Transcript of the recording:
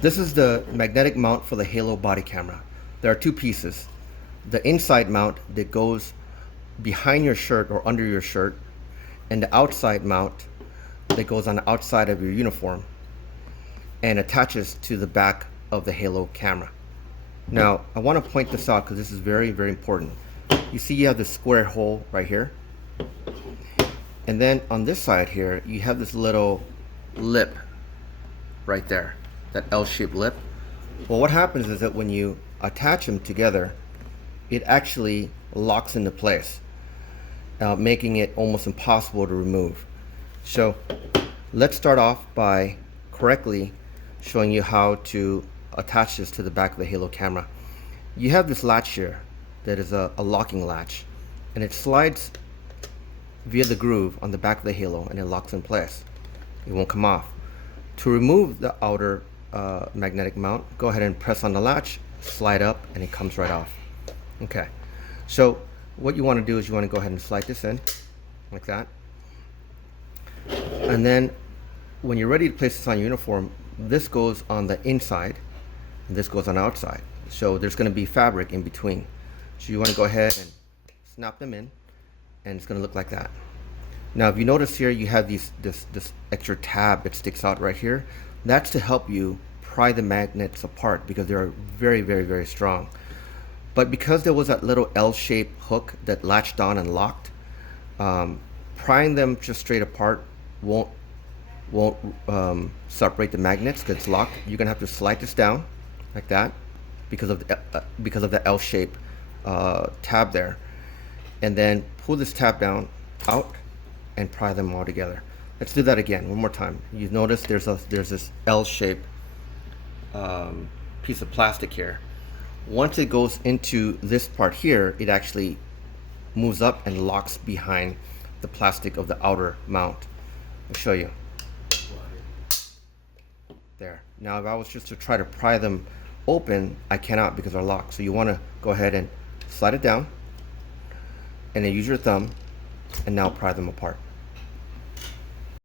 This is the magnetic mount for the Halo body camera. There are two pieces. The inside mount that goes behind your shirt or under your shirt, and the outside mount that goes on the outside of your uniform and attaches to the back of the Halo camera. Now, I want to point this out because this is very, very important. You see you have this square hole right here. And then on this side here, you have this little lip right there, that L-shaped lip. Well, what happens is that when you attach them together, it actually locks into place, making it almost impossible to remove. So let's start off by correctly showing you how to attach this to the back of the Halo camera. You have this latch here that is a locking latch, and it slides via the groove on the back of the Halo and it locks in place. It won't come off. To remove the outer magnetic mount, go ahead and press on the latch, slide up, and it comes right off. Okay, so what you want to do is you want to go ahead and slide this in like that, and then when you're ready to place this on your uniform, this goes on the inside and this goes on the outside, so there's going to be fabric in between. So you want to go ahead and snap them in, and it's going to look like that. Now, if you notice here, you have this extra tab that sticks out right here. That's to help you pry the magnets apart because they're very, very, very strong. But because there was that little L-shaped hook that latched on and locked, prying them just straight apart won't separate the magnets because it's locked. You're gonna have to slide this down like that because of the L-shaped tab there, and then pull this tab down out and pry them all together. Let's do that again one more time. You notice there's this L-shaped piece of plastic here. Once it goes into this part here, it actually moves up and locks behind the plastic of the outer mount. I'll show you. There. Now if I was just to try to pry them open, I cannot because they're locked. So you want to go ahead and slide it down and then use your thumb and now pry them apart.